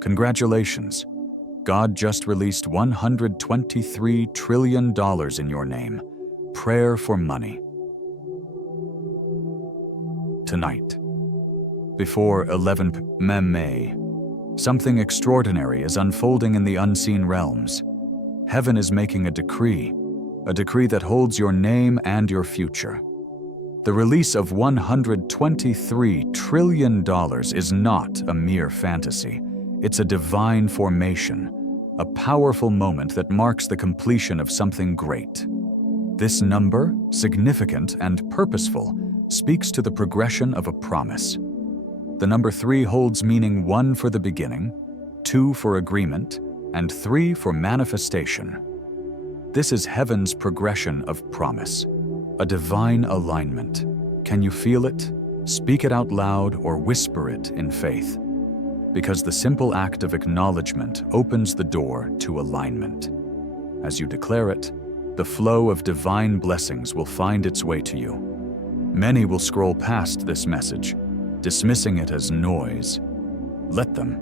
Congratulations. God just released $123 trillion in your name. Prayer for money. Tonight, before 11 May, something extraordinary is unfolding in the unseen realms. Heaven is making a decree that holds your name and your future. The release of $123 trillion is not a mere fantasy. It's a divine formation, a powerful moment that marks the completion of something great. This number, significant and purposeful, speaks to the progression of a promise. The number 3 holds meaning: 1 for the beginning, 2 for agreement, and 3 for manifestation. This is heaven's progression of promise, a divine alignment. Can you feel it? Speak it out loud or whisper it in faith, because the simple act of acknowledgement opens the door to alignment. As you declare it, the flow of divine blessings will find its way to you. Many will scroll past this message, dismissing it as noise. Let them.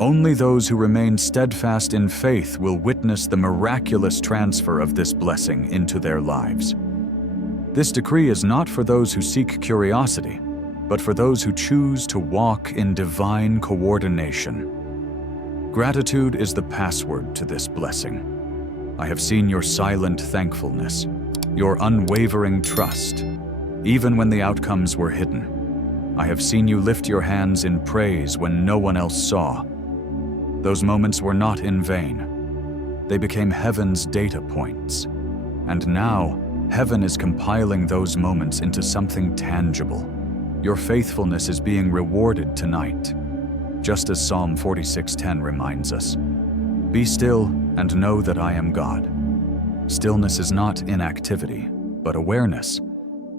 Only those who remain steadfast in faith will witness the miraculous transfer of this blessing into their lives. This decree is not for those who seek curiosity, but for those who choose to walk in divine coordination. Gratitude is the password to this blessing. I have seen your silent thankfulness, your unwavering trust, even when the outcomes were hidden. I have seen you lift your hands in praise when no one else saw. Those moments were not in vain. They became heaven's data points. And now, heaven is compiling those moments into something tangible. Your faithfulness is being rewarded tonight. Just as Psalm 46:10 reminds us, "Be still and know that I am God." Stillness is not inactivity, but awareness,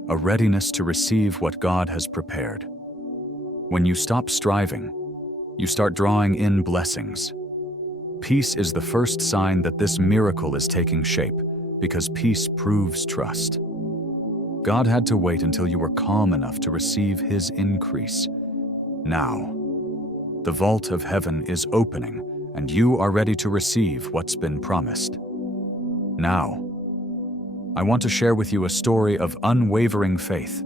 a readiness to receive what God has prepared. When you stop striving, you start drawing in blessings. Peace is the first sign that this miracle is taking shape, because peace proves trust. God had to wait until you were calm enough to receive His increase. Now, the vault of heaven is opening, and you are ready to receive what's been promised. Now, I want to share with you a story of unwavering faith,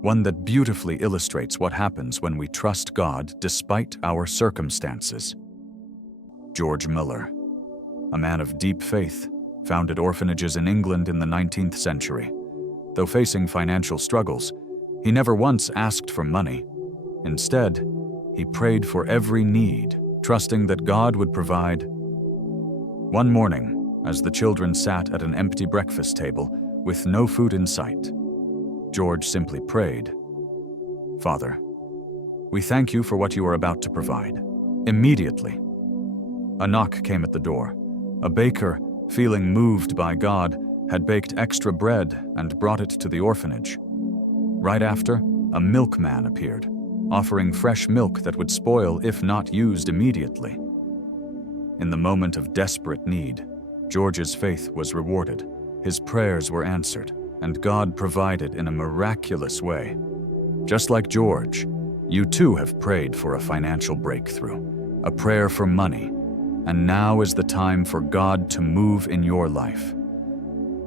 one that beautifully illustrates what happens when we trust God despite our circumstances. George Muller, a man of deep faith, founded orphanages in England in the 19th century. Though facing financial struggles, he never once asked for money. Instead, he prayed for every need, trusting that God would provide. One morning, as the children sat at an empty breakfast table with no food in sight, George simply prayed, "Father, we thank you for what you are about to provide." Immediately, a knock came at the door. A baker, feeling moved by God, had baked extra bread and brought it to the orphanage. Right after, a milkman appeared, offering fresh milk that would spoil if not used immediately. In the moment of desperate need, George's faith was rewarded, his prayers were answered, and God provided in a miraculous way. Just like George, you too have prayed for a financial breakthrough, a prayer for money, and now is the time for God to move in your life.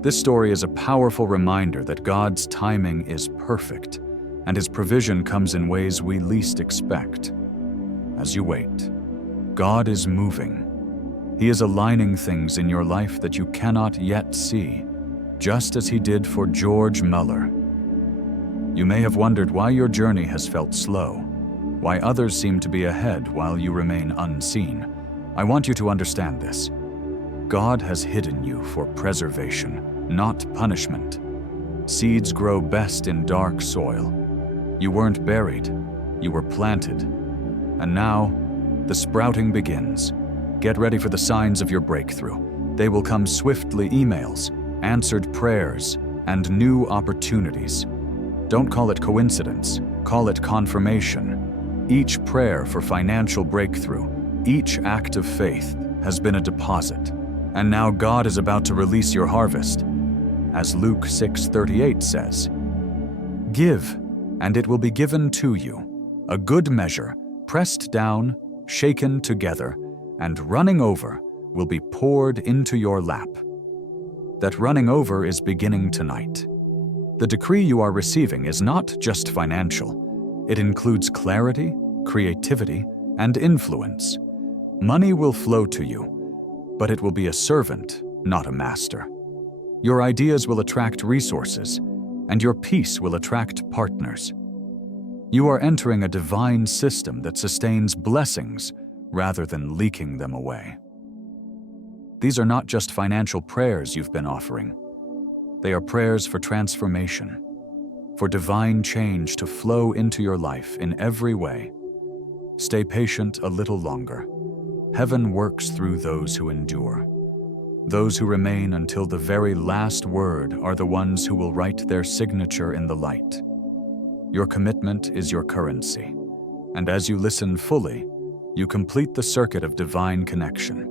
This story is a powerful reminder that God's timing is perfect, and His provision comes in ways we least expect. As you wait, God is moving. He is aligning things in your life that you cannot yet see, just as He did for George Muller. You may have wondered why your journey has felt slow, why others seem to be ahead while you remain unseen. I want you to understand this. God has hidden you for preservation, not punishment. Seeds grow best in dark soil. You weren't buried, you were planted. And now, the sprouting begins. Get ready for the signs of your breakthrough. They will come swiftly: emails, answered prayers, and new opportunities. Don't call it coincidence, call it confirmation. Each prayer for financial breakthrough, each act of faith has been a deposit. And now God is about to release your harvest. As Luke 6:38 says, "Give, and it will be given to you, a good measure, pressed down, shaken together, and running over will be poured into your lap. That running over is beginning tonight. The decree you are receiving is not just financial. It includes clarity, creativity, and influence. Money will flow to you, but it will be a servant, not a master. Your ideas will attract resources, and your peace will attract partners. You are entering a divine system that sustains blessings rather than leaking them away. These are not just financial prayers you've been offering. They are prayers for transformation, for divine change to flow into your life in every way. Stay patient a little longer. Heaven works through those who endure. Those who remain until the very last word are the ones who will write their signature in the light. Your commitment is your currency, and as you listen fully, you complete the circuit of divine connection.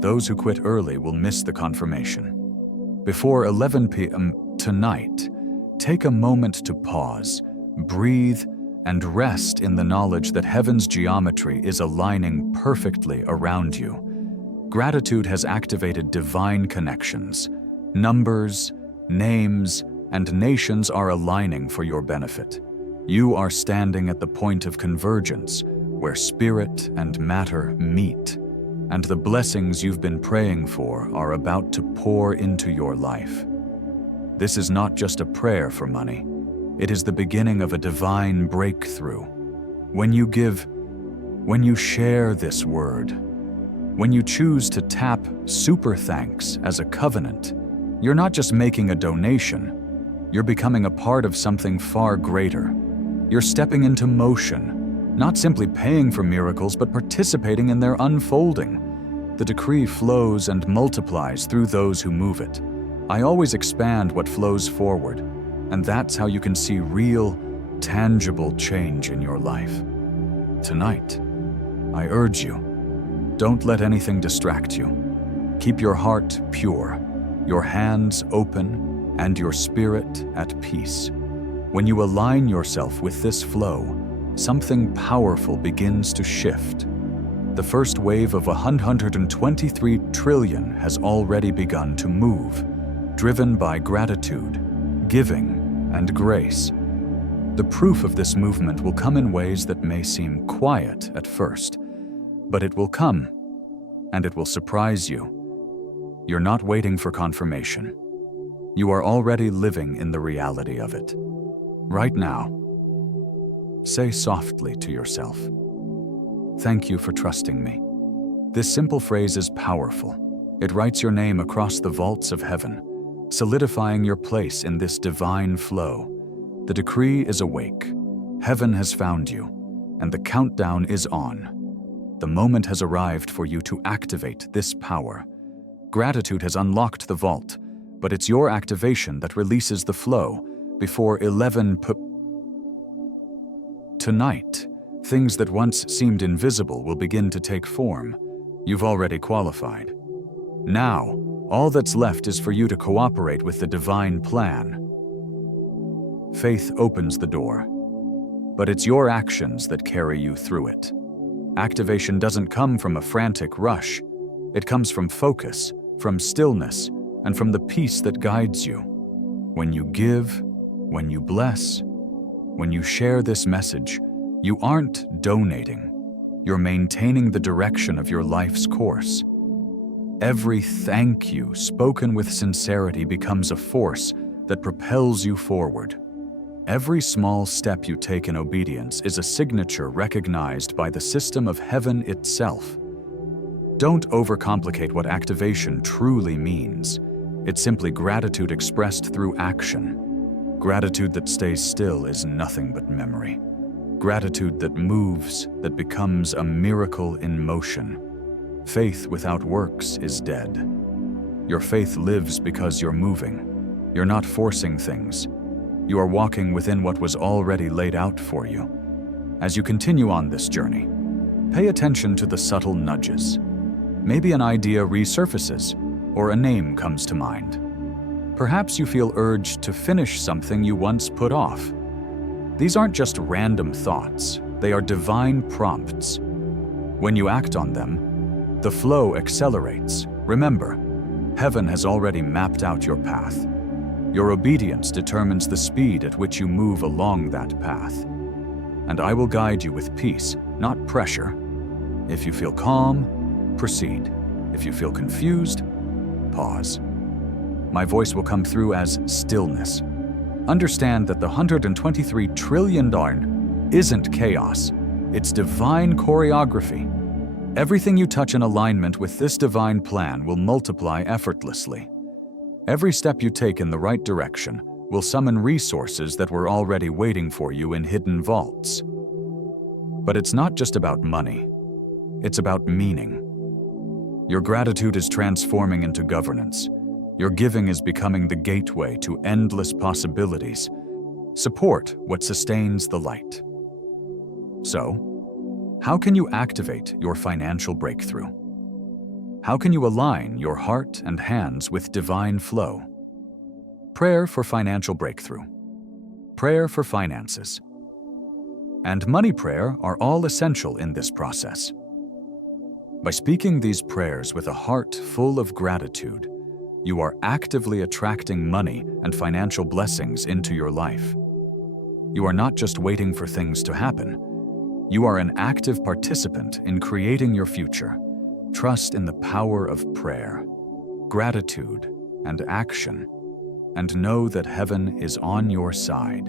Those who quit early will miss the confirmation. Before 11 p.m. tonight, take a moment to pause, breathe, and rest in the knowledge that heaven's geometry is aligning perfectly around you. Gratitude has activated divine connections. Numbers, names, and nations are aligning for your benefit. You are standing at the point of convergence, where spirit and matter meet, and the blessings you've been praying for are about to pour into your life. This is not just a prayer for money. It is the beginning of a divine breakthrough. When you give, when you share this word, when you choose to tap super thanks as a covenant, you're not just making a donation, you're becoming a part of something far greater. You're stepping into motion, not simply paying for miracles, but participating in their unfolding. The decree flows and multiplies through those who move it. I always expand what flows forward, and that's how you can see real, tangible change in your life. Tonight, I urge you, don't let anything distract you. Keep your heart pure, your hands open, and your spirit at peace. When you align yourself with this flow, something powerful begins to shift. The first wave of 123 trillion has already begun to move, driven by gratitude, giving, and grace. The proof of this movement will come in ways that may seem quiet at first, but it will come, and it will surprise you. You're not waiting for confirmation. You are already living in the reality of it. Right now, say softly to yourself, "Thank you for trusting me." This simple phrase is powerful. It writes your name across the vaults of heaven, solidifying your place in this divine flow. The decree is awake. Heaven has found you, and the countdown is on. The moment has arrived for you to activate this power. Gratitude has unlocked the vault, but it's your activation that releases the flow. Before 11 p.m. tonight, things that once seemed invisible will begin to take form. You've already qualified. Now, all that's left is for you to cooperate with the divine plan. Faith opens the door, but it's your actions that carry you through it. Activation doesn't come from a frantic rush. It comes from focus, from stillness, and from the peace that guides you. When you give, when you bless, when you share this message, you aren't donating. You're maintaining the direction of your life's course. Every thank you spoken with sincerity becomes a force that propels you forward. Every small step you take in obedience is a signature recognized by the system of heaven itself. Don't overcomplicate what activation truly means. It's simply gratitude expressed through action. Gratitude that stays still is nothing but memory. Gratitude that moves, that becomes a miracle in motion. Faith without works is dead. Your faith lives because you're moving. You're not forcing things. You are walking within what was already laid out for you. As you continue on this journey, pay attention to the subtle nudges. Maybe an idea resurfaces, or a name comes to mind. Perhaps you feel urged to finish something you once put off. These aren't just random thoughts, they are divine prompts. When you act on them, the flow accelerates. Remember, heaven has already mapped out your path. Your obedience determines the speed at which you move along that path. And I will guide you with peace, not pressure. If you feel calm, proceed. If you feel confused, pause. My voice will come through as stillness. Understand that the $123 trillion isn't chaos. It's divine choreography. Everything you touch in alignment with this divine plan will multiply effortlessly. Every step you take in the right direction will summon resources that were already waiting for you in hidden vaults. But it's not just about money. It's about meaning. Your gratitude is transforming into governance. Your giving is becoming the gateway to endless possibilities. Support what sustains the light. So, how can you activate your financial breakthrough? How can you align your heart and hands with divine flow? Prayer for financial breakthrough. Prayer for finances. And money prayer are all essential in this process. By speaking these prayers with a heart full of gratitude, you are actively attracting money and financial blessings into your life. You are not just waiting for things to happen. You are an active participant in creating your future. Trust in the power of prayer, gratitude, and action, and know that heaven is on your side.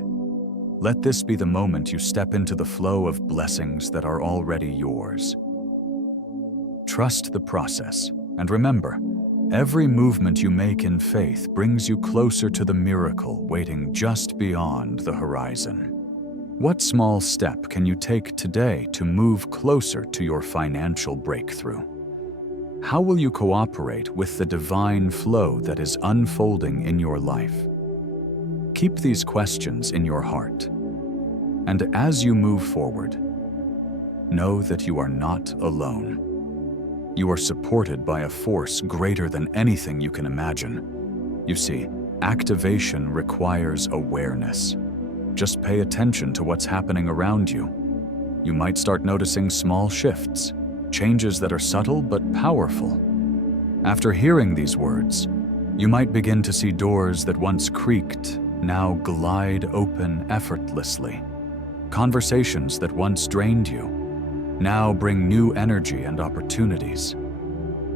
Let this be the moment you step into the flow of blessings that are already yours. Trust the process, and remember, every movement you make in faith brings you closer to the miracle waiting just beyond the horizon. What small step can you take today to move closer to your financial breakthrough? How will you cooperate with the divine flow that is unfolding in your life? Keep these questions in your heart. And as you move forward, know that you are not alone. You are supported by a force greater than anything you can imagine. You see, activation requires awareness. Just pay attention to what's happening around you. You might start noticing small shifts, changes that are subtle but powerful. After hearing these words, you might begin to see doors that once creaked now glide open effortlessly. Conversations that once drained you now bring new energy and opportunities.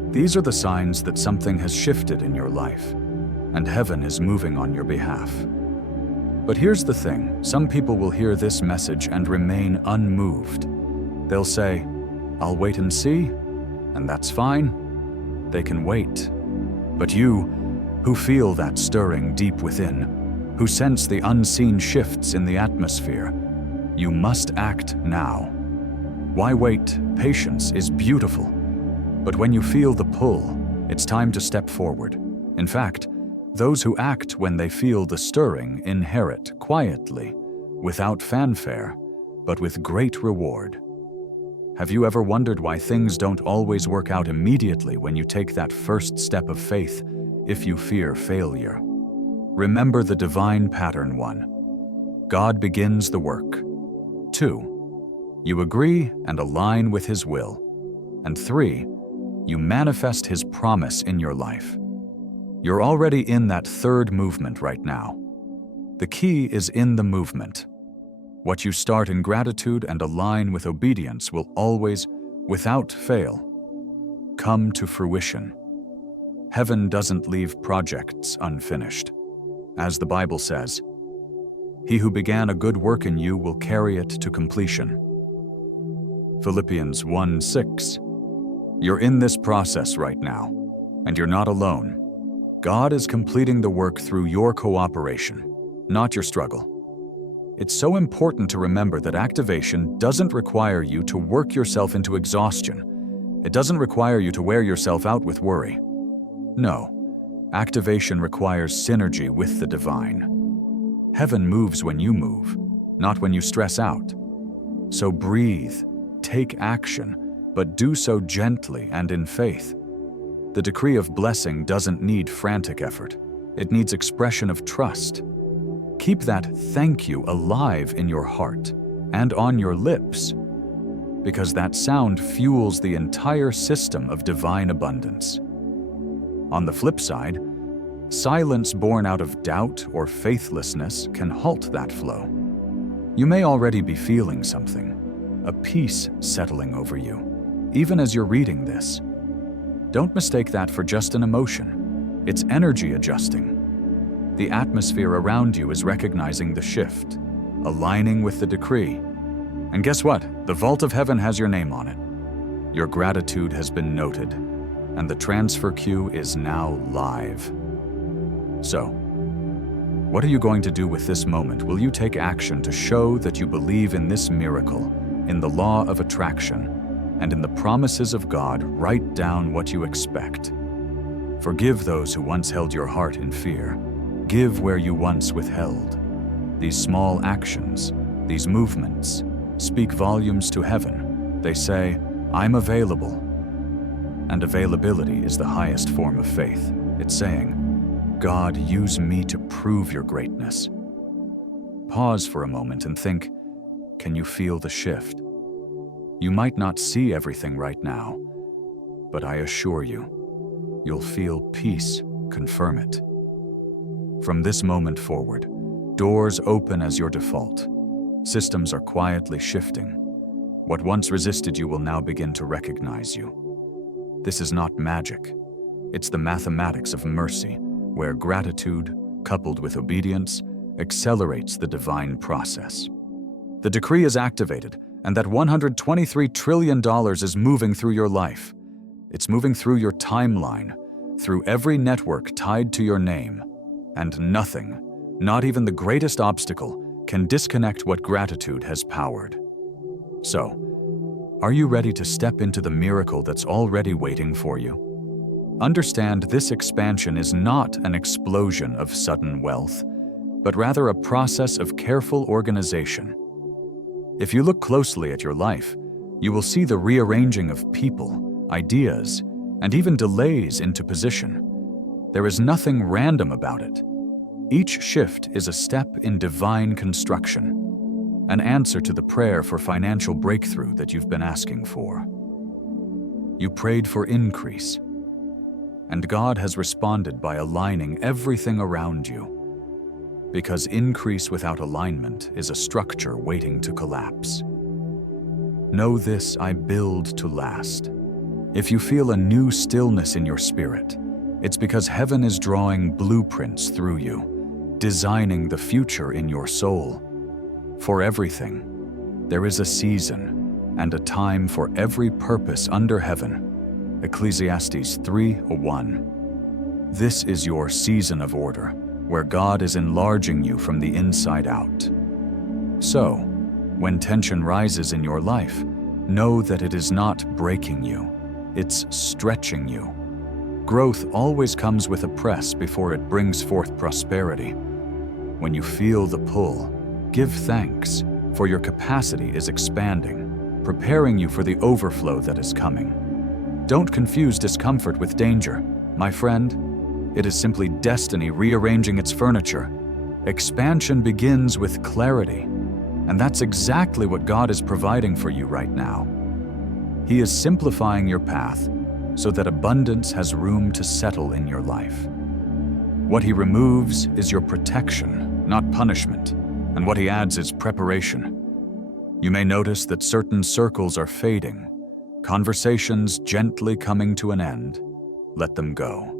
These are the signs that something has shifted in your life, and heaven is moving on your behalf. But here's the thing, some people will hear this message and remain unmoved. They'll say, "I'll wait and see," and that's fine. They can wait. But you, who feel that stirring deep within, who sense the unseen shifts in the atmosphere, you must act now. Why wait? Patience is beautiful. But when you feel the pull, it's time to step forward. In fact, those who act when they feel the stirring inherit quietly, without fanfare, but with great reward. Have you ever wondered why things don't always work out immediately when you take that first step of faith if you fear failure? Remember the divine pattern. 1. God begins the work. 2. You agree and align with His will. And 3. You manifest His promise in your life. You're already in that third movement right now. The key is in the movement. What you start in gratitude and align with obedience will always, without fail, come to fruition. Heaven doesn't leave projects unfinished. As the Bible says, "He who began a good work in you will carry it to completion." Philippians 1:6. You're in this process right now, and you're not alone. God is completing the work through your cooperation, not your struggle. It's so important to remember that activation doesn't require you to work yourself into exhaustion. It doesn't require you to wear yourself out with worry. No, activation requires synergy with the divine. Heaven moves when you move, not when you stress out. So breathe, take action, but do so gently and in faith. The decree of blessing doesn't need frantic effort. It needs expression of trust. Keep that thank you alive in your heart and on your lips. because that sound fuels the entire system of divine abundance. On the flip side, silence born out of doubt or faithlessness can halt that flow. You may already be feeling something, a peace settling over you, even as you're reading this. Don't mistake that for just an emotion. It's energy adjusting. The atmosphere around you is recognizing the shift, aligning with the decree. And guess what? The vault of heaven has your name on it. Your gratitude has been noted, and the transfer queue is now live. So, what are you going to do with this moment? Will you take action to show that you believe in this miracle, in the law of attraction, and in the promises of God? Write down what you expect. Forgive those who once held your heart in fear. Give where you once withheld. These small actions, these movements, speak volumes to heaven. They say, I'm available. And availability is the highest form of faith. It's saying, God, use me to prove your greatness. Pause for a moment and think, can you feel the shift? You might not see everything right now, but I assure you, you'll feel peace confirm it. From this moment forward, doors open as your default. Systems are quietly shifting. What once resisted you will now begin to recognize you. This is not magic. It's the mathematics of mercy, where gratitude, coupled with obedience, accelerates the divine process. The decree is activated, and that $123 trillion is moving through your life. It's moving through your timeline, through every network tied to your name. And nothing, not even the greatest obstacle, can disconnect what gratitude has powered. So, are you ready to step into the miracle that's already waiting for you? Understand this expansion is not an explosion of sudden wealth, but rather a process of careful organization. If you look closely at your life, you will see the rearranging of people, ideas, and even delays into position. There is nothing random about it. Each shift is a step in divine construction, an answer to the prayer for financial breakthrough that you've been asking for. You prayed for increase, and God has responded by aligning everything around you. Because increase without alignment is a structure waiting to collapse. Know this, I build to last. If you feel a new stillness in your spirit, it's because heaven is drawing blueprints through you, designing the future in your soul. For everything, there is a season and a time for every purpose under heaven. Ecclesiastes 3:1. This is your season of order, where God is enlarging you from the inside out. So, when tension rises in your life, know that it is not breaking you, it's stretching you. Growth always comes with a press before it brings forth prosperity. When you feel the pull, give thanks, for your capacity is expanding, preparing you for the overflow that is coming. Don't confuse discomfort with danger, my friend. It is simply destiny rearranging its furniture. Expansion begins with clarity, and that's exactly what God is providing for you right now. He is simplifying your path so that abundance has room to settle in your life. What He removes is your protection, not punishment, and what He adds is preparation. You may notice that certain circles are fading, conversations gently coming to an end. Let them go.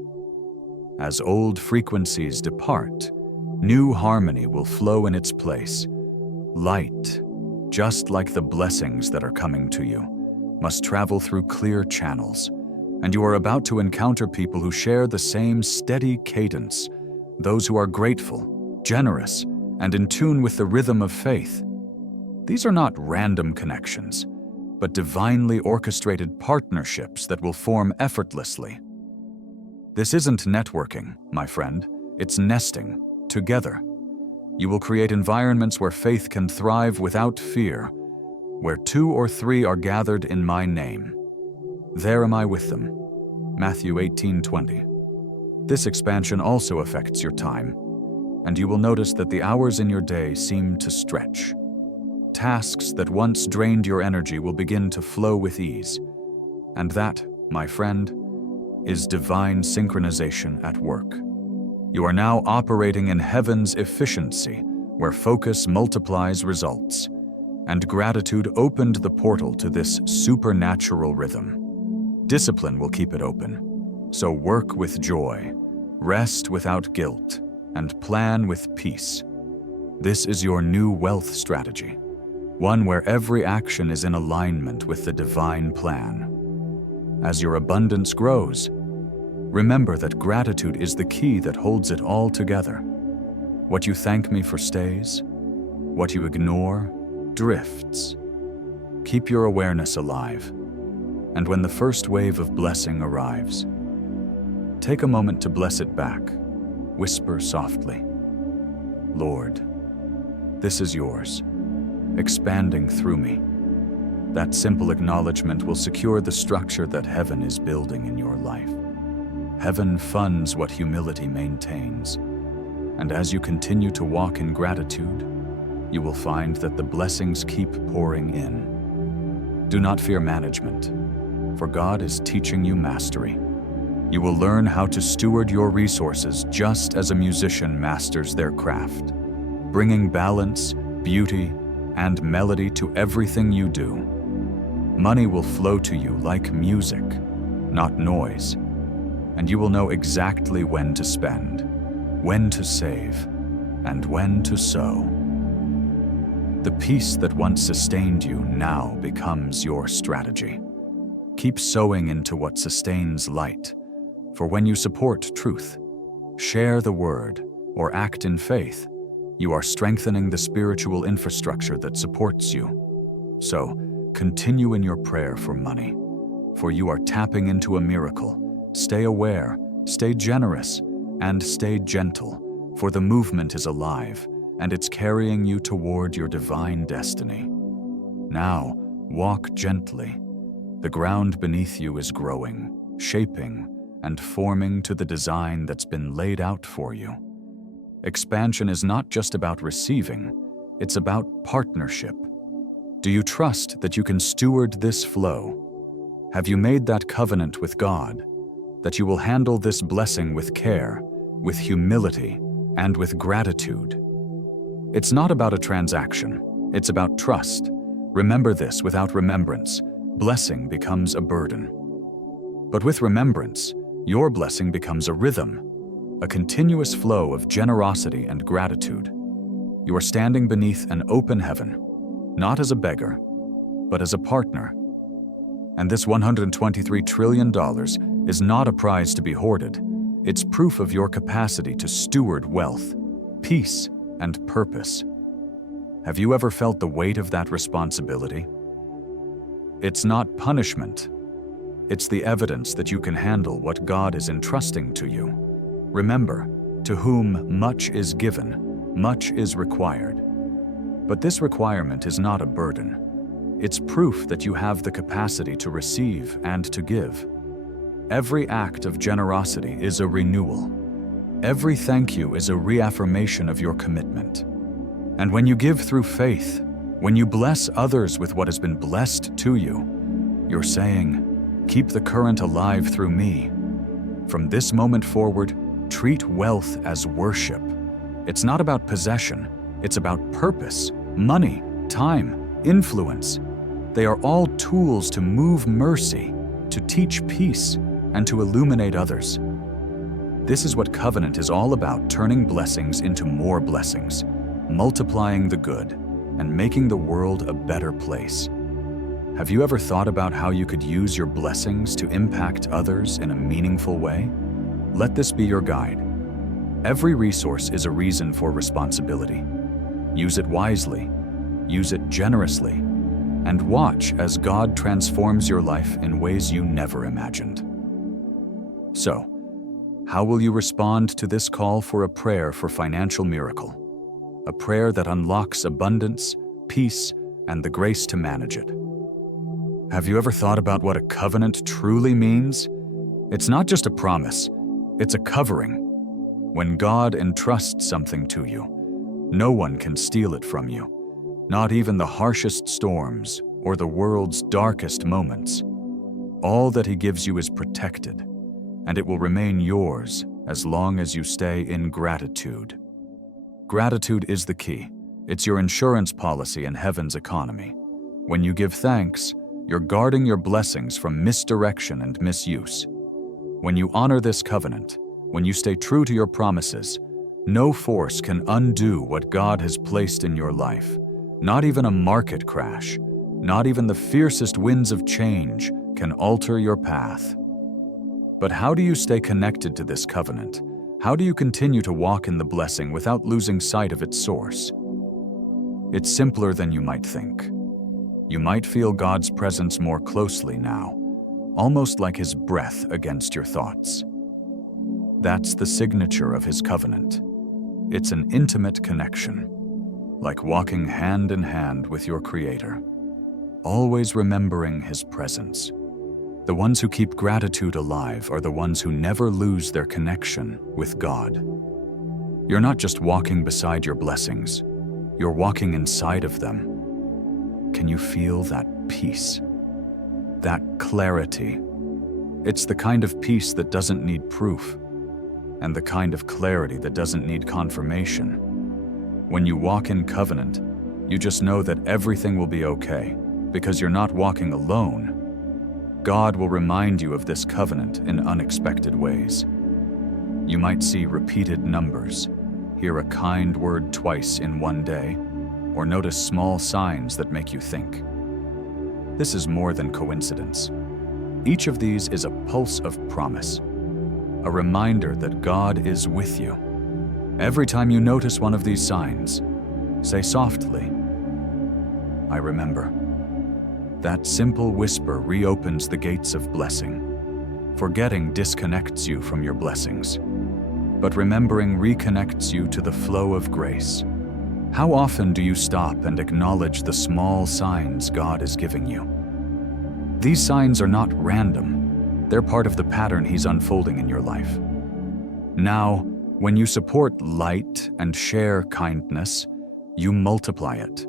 As old frequencies depart, new harmony will flow in its place. Light, just like the blessings that are coming to you, must travel through clear channels, and you are about to encounter people who share the same steady cadence, those who are grateful, generous, and in tune with the rhythm of faith. These are not random connections, but divinely orchestrated partnerships that will form effortlessly. This isn't networking, my friend, it's nesting, together. You will create environments where faith can thrive without fear, where 2 or 3 are gathered in my name. There am I with them. Matthew 18:20. This expansion also affects your time, and you will notice that the hours in your day seem to stretch. tasks that once drained your energy will begin to flow with ease. And that, my friend, is divine synchronization at work. You are now operating in heaven's efficiency, where focus multiplies results, and gratitude opened the portal to this supernatural rhythm. Discipline will keep it open, so work with joy, rest without guilt, and plan with peace. This is your new wealth strategy, one where every action is in alignment with the divine plan. As your abundance grows, remember that gratitude is the key that holds it all together. What you thank me for stays. What you ignore drifts. Keep your awareness alive, and when the first wave of blessing arrives, take a moment to bless it back. Whisper softly, "Lord, this is yours, expanding through me." That simple acknowledgement will secure the structure that heaven is building in your life. Heaven funds what humility maintains, and as you continue to walk in gratitude, you will find that the blessings keep pouring in. Do not fear management, for God is teaching you mastery. You will learn how to steward your resources just as a musician masters their craft, bringing balance, beauty, and melody to everything you do. Money will flow to you like music, not noise, and you will know exactly when to spend, when to save, and when to sow. The peace that once sustained you now becomes your strategy. Keep sowing into what sustains light, for when you support truth, share the word, or act in faith, you are strengthening the spiritual infrastructure that supports you. So, continue in your prayer for money, for you are tapping into a miracle. Stay aware, stay generous, and stay gentle, for the movement is alive, and it's carrying you toward your divine destiny. Now, walk gently. The ground beneath you is growing, shaping, and forming to the design that's been laid out for you. Expansion is not just about receiving, it's about partnership. Do you trust that you can steward this flow? Have you made that covenant with God, that you will handle this blessing with care, with humility, and with gratitude? It's not about a transaction, it's about trust. Remember this: without remembrance, blessing becomes a burden. But with remembrance, your blessing becomes a rhythm, a continuous flow of generosity and gratitude. You are standing beneath an open heaven, not as a beggar, but as a partner. And this $123 trillion is not a prize to be hoarded. It's proof of your capacity to steward wealth, peace, and purpose. Have you ever felt the weight of that responsibility? It's not punishment. It's the evidence that you can handle what God is entrusting to you. Remember, to whom much is given, much is required. But this requirement is not a burden. It's proof that you have the capacity to receive and to give. Every act of generosity is a renewal. Every thank you is a reaffirmation of your commitment. And when you give through faith, when you bless others with what has been blessed to you, you're saying, "Keep the current alive through me." From this moment forward, treat wealth as worship. It's not about possession, it's about purpose, money, time, influence. They are all tools to move mercy, to teach peace, and to illuminate others. This is what covenant is all about: turning blessings into more blessings, multiplying the good, and making the world a better place. Have you ever thought about how you could use your blessings to impact others in a meaningful way? Let this be your guide. Every resource is a reason for responsibility. Use it wisely, use it generously, and watch as God transforms your life in ways you never imagined. So, how will you respond to this call for a prayer for financial miracle? A prayer that unlocks abundance, peace, and the grace to manage it. Have you ever thought about what a covenant truly means? It's not just a promise, it's a covering. When God entrusts something to you, no one can steal it from you. not even the harshest storms or the world's darkest moments. All that He gives you is protected, and it will remain yours as long as you stay in gratitude. Gratitude is the key. It's your insurance policy in heaven's economy. When you give thanks, you're guarding your blessings from misdirection and misuse. When you honor this covenant, when you stay true to your promises, no force can undo what God has placed in your life. Not even a market crash, not even the fiercest winds of change can alter your path. But how do you stay connected to this covenant? How do you continue to walk in the blessing without losing sight of its source? It's simpler than you might think. You might feel God's presence more closely now, almost like His breath against your thoughts. That's the signature of His covenant. It's an intimate connection, like walking hand in hand with your Creator, always remembering His presence. The ones who keep gratitude alive are the ones who never lose their connection with God. You're not just walking beside your blessings, you're walking inside of them. Can you feel that peace? That clarity? It's the kind of peace that doesn't need proof, and the kind of clarity that doesn't need confirmation. When you walk in covenant, you just know that everything will be okay, because you're not walking alone. God will remind you of this covenant in unexpected ways. You might see repeated numbers, hear a kind word twice in one day, or notice small signs that make you think. This is more than coincidence. Each of these is a pulse of promise, a reminder that God is with you. Every time you notice one of these signs, say softly, "I remember." That simple whisper reopens the gates of blessing. Forgetting disconnects you from your blessings, but remembering reconnects you to the flow of grace. How often do you stop and acknowledge the small signs God is giving you? These signs are not random. They're part of the pattern He's unfolding in your life. Now, when you support light and share kindness, you multiply it.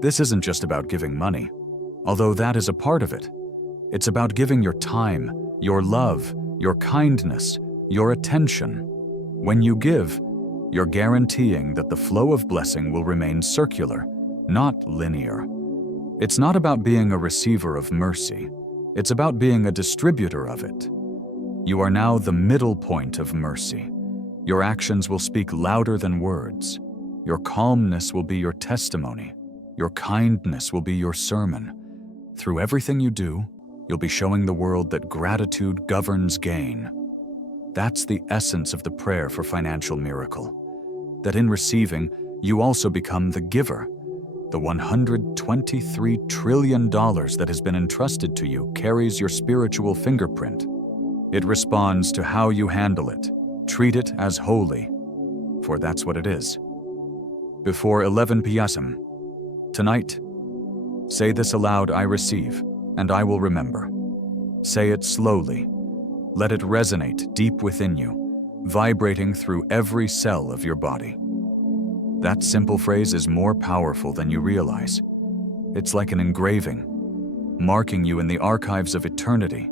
This isn't just about giving money, although that is a part of it. It's about giving your time, your love, your kindness, your attention. When you give, you're guaranteeing that the flow of blessing will remain circular, not linear. It's not about being a receiver of mercy. It's about being a distributor of it. You are now the middle point of mercy. Your actions will speak louder than words. Your calmness will be your testimony. Your kindness will be your sermon. Through everything you do, you'll be showing the world that gratitude governs gain. That's the essence of the prayer for financial miracle. That in receiving, you also become the giver. The $123 trillion that has been entrusted to you carries your spiritual fingerprint. It responds to how you handle it. Treat it as holy, for that's what it is. Before 11 p.m. tonight, say this aloud: "I receive, and I will remember." Say it slowly. Let it resonate deep within you, vibrating through every cell of your body. That simple phrase is more powerful than you realize. It's like an engraving, marking you in the archives of eternity.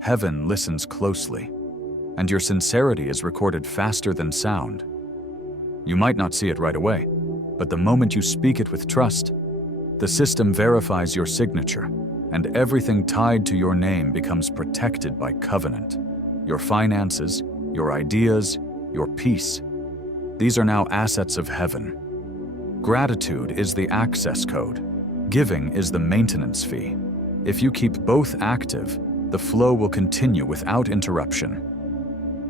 Heaven listens closely, and your sincerity is recorded faster than sound. You might not see it right away, but the moment you speak it with trust, the system verifies your signature, and everything tied to your name becomes protected by covenant. Your finances, your ideas, your peace. These are now assets of heaven. Gratitude is the access code. Giving is the maintenance fee. If you keep both active, the flow will continue without interruption.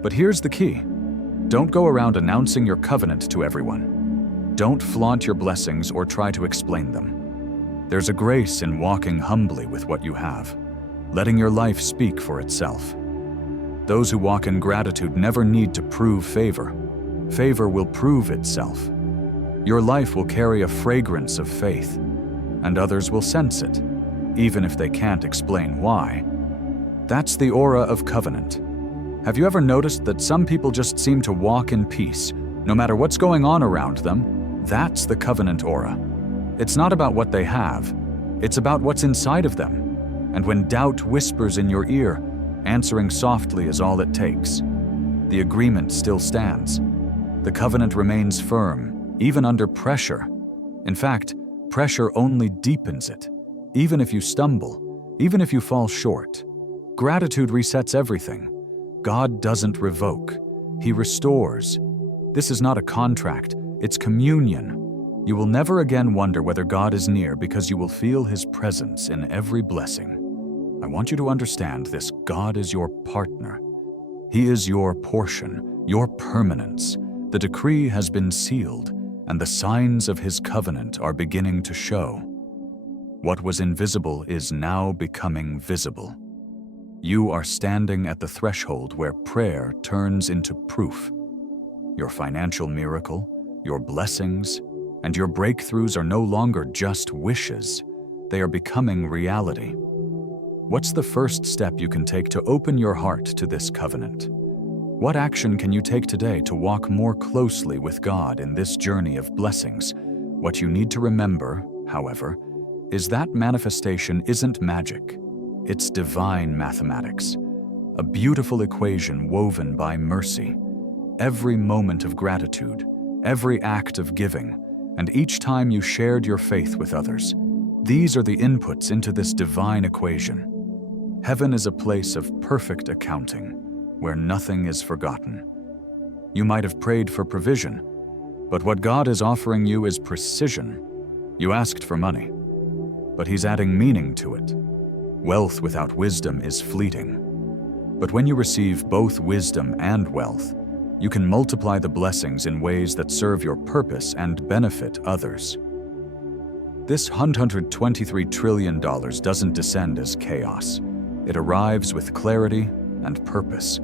But here's the key. Don't go around announcing your covenant to everyone. Don't flaunt your blessings or try to explain them. There's a grace in walking humbly with what you have, letting your life speak for itself. Those who walk in gratitude never need to prove favor. Favor will prove itself. Your life will carry a fragrance of faith, and others will sense it, even if they can't explain why. That's the aura of covenant. Have you ever noticed that some people just seem to walk in peace, no matter what's going on around them? That's the covenant aura. It's not about what they have, it's about what's inside of them. And when doubt whispers in your ear, answering softly is all it takes. The agreement still stands. The covenant remains firm, even under pressure. In fact, pressure only deepens it. Even if you stumble, even if you fall short, gratitude resets everything. God doesn't revoke, He restores. This is not a contract, it's communion. You will never again wonder whether God is near because you will feel His presence in every blessing. I want you to understand this: God is your partner. He is your portion, your permanence. The decree has been sealed, and the signs of His covenant are beginning to show. What was invisible is now becoming visible. You are standing at the threshold where prayer turns into proof. Your financial miracle, your blessings, and your breakthroughs are no longer just wishes. They are becoming reality. What's the first step you can take to open your heart to this covenant? What action can you take today to walk more closely with God in this journey of blessings? What you need to remember, however, is that manifestation isn't magic. It's divine mathematics, a beautiful equation woven by mercy. Every moment of gratitude, every act of giving, and each time you shared your faith with others, these are the inputs into this divine equation. Heaven is a place of perfect accounting, where nothing is forgotten. You might have prayed for provision, but what God is offering you is precision. You asked for money, but He's adding meaning to it. Wealth without wisdom is fleeting. But when you receive both wisdom and wealth, you can multiply the blessings in ways that serve your purpose and benefit others. This $123 trillion doesn't descend as chaos. It arrives with clarity and purpose,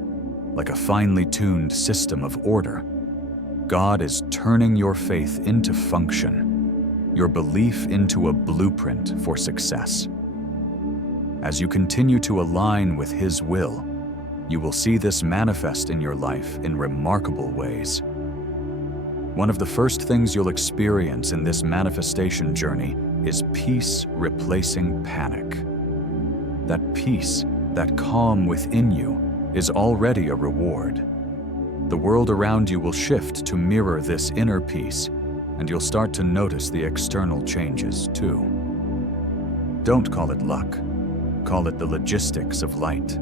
like a finely tuned system of order. God is turning your faith into function, your belief into a blueprint for success. As you continue to align with His will, you will see this manifest in your life in remarkable ways. One of the first things you'll experience in this manifestation journey is peace replacing panic. That peace, that calm within you, is already a reward. The world around you will shift to mirror this inner peace, and you'll start to notice the external changes too. Don't call it luck. Call it the logistics of light.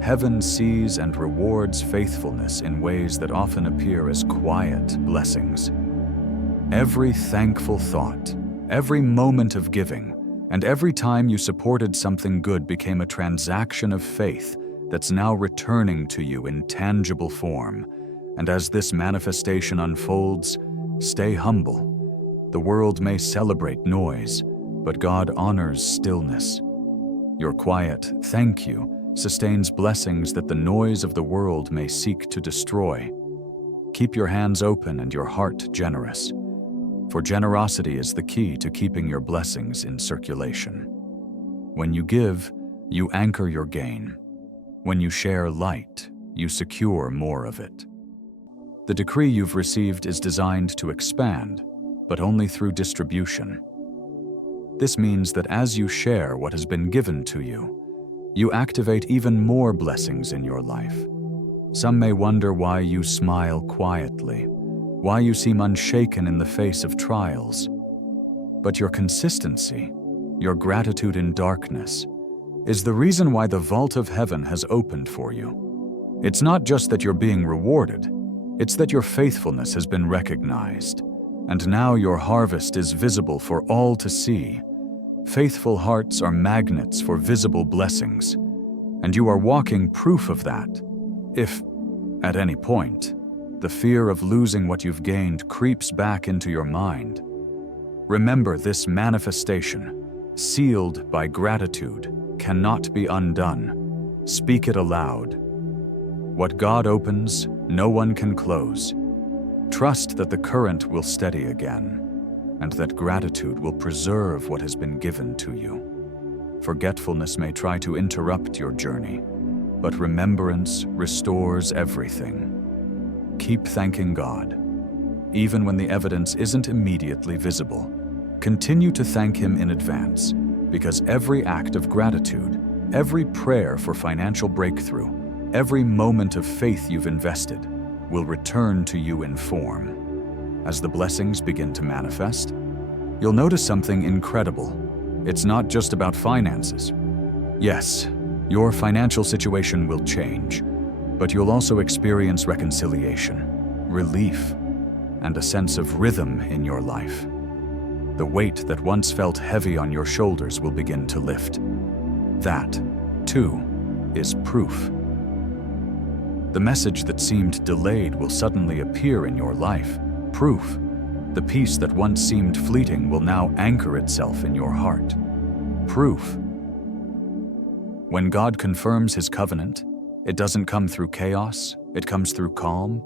Heaven sees and rewards faithfulness in ways that often appear as quiet blessings. Every thankful thought, every moment of giving, and every time you supported something good became a transaction of faith that's now returning to you in tangible form. And as this manifestation unfolds, stay humble. The world may celebrate noise, but God honors stillness. Your quiet "thank you" sustains blessings that the noise of the world may seek to destroy. Keep your hands open and your heart generous, for generosity is the key to keeping your blessings in circulation. When you give, you anchor your gain. When you share light, you secure more of it. The decree you've received is designed to expand, but only through distribution. This means that as you share what has been given to you, you activate even more blessings in your life. Some may wonder why you smile quietly, why you seem unshaken in the face of trials. But your consistency, your gratitude in darkness, is the reason why the vault of heaven has opened for you. It's not just that you're being rewarded, it's that your faithfulness has been recognized, and now your harvest is visible for all to see. Faithful hearts are magnets for visible blessings, and you are walking proof of that. If, at any point, the fear of losing what you've gained creeps back into your mind, remember this manifestation, sealed by gratitude, cannot be undone. Speak it aloud. What God opens, no one can close. Trust that the current will steady again, and that gratitude will preserve what has been given to you. Forgetfulness may try to interrupt your journey, but remembrance restores everything. Keep thanking God, even when the evidence isn't immediately visible. Continue to thank Him in advance, because every act of gratitude, every prayer for financial breakthrough, every moment of faith you've invested will return to you in form. As the blessings begin to manifest, you'll notice something incredible. It's not just about finances. Yes, your financial situation will change, but you'll also experience reconciliation, relief, and a sense of rhythm in your life. The weight that once felt heavy on your shoulders will begin to lift. That, too, is proof. The message that seemed delayed will suddenly appear in your life. Proof. The peace that once seemed fleeting will now anchor itself in your heart. Proof. When God confirms His covenant, it doesn't come through chaos, it comes through calm.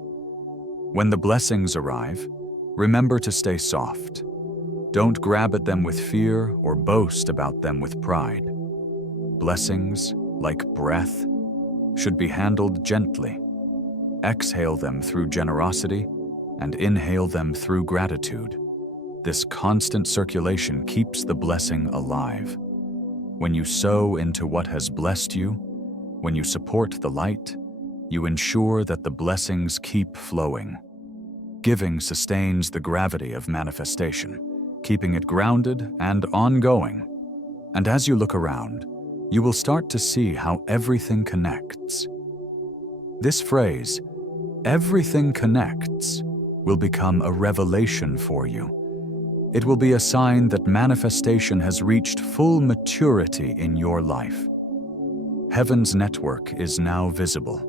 When the blessings arrive, remember to stay soft. Don't grab at them with fear or boast about them with pride. Blessings, like breath, should be handled gently. Exhale them through generosity and inhale them through gratitude. This constant circulation keeps the blessing alive. When you sow into what has blessed you, when you support the light, you ensure that the blessings keep flowing. Giving sustains the gravity of manifestation, keeping it grounded and ongoing. And as you look around, you will start to see how everything connects. This phrase, "everything connects," will become a revelation for you. It will be a sign that manifestation has reached full maturity in your life. Heaven's network is now visible.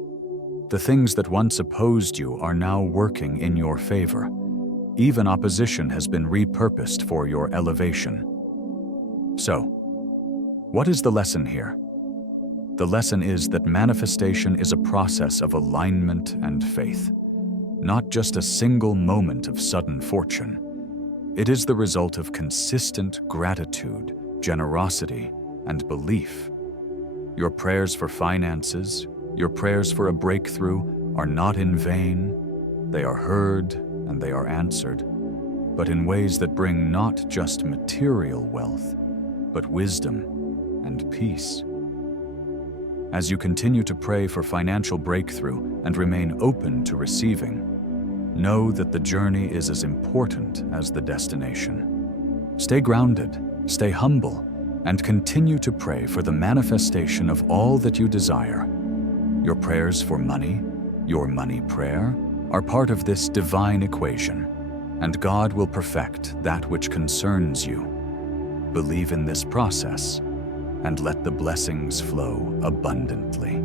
The things that once opposed you are now working in your favor. Even opposition has been repurposed for your elevation. So, what is the lesson here? The lesson is that manifestation is a process of alignment and faith, not just a single moment of sudden fortune. It is the result of consistent gratitude, generosity, and belief. Your prayers for finances, your prayers for a breakthrough are not in vain. They are heard and they are answered, but in ways that bring not just material wealth, but wisdom and peace. As you continue to pray for financial breakthrough and remain open to receiving, know that the journey is as important as the destination. Stay grounded, stay humble, and continue to pray for the manifestation of all that you desire. Your prayers for money, your money prayer, are part of this divine equation, and God will perfect that which concerns you. Believe in this process, and let the blessings flow abundantly.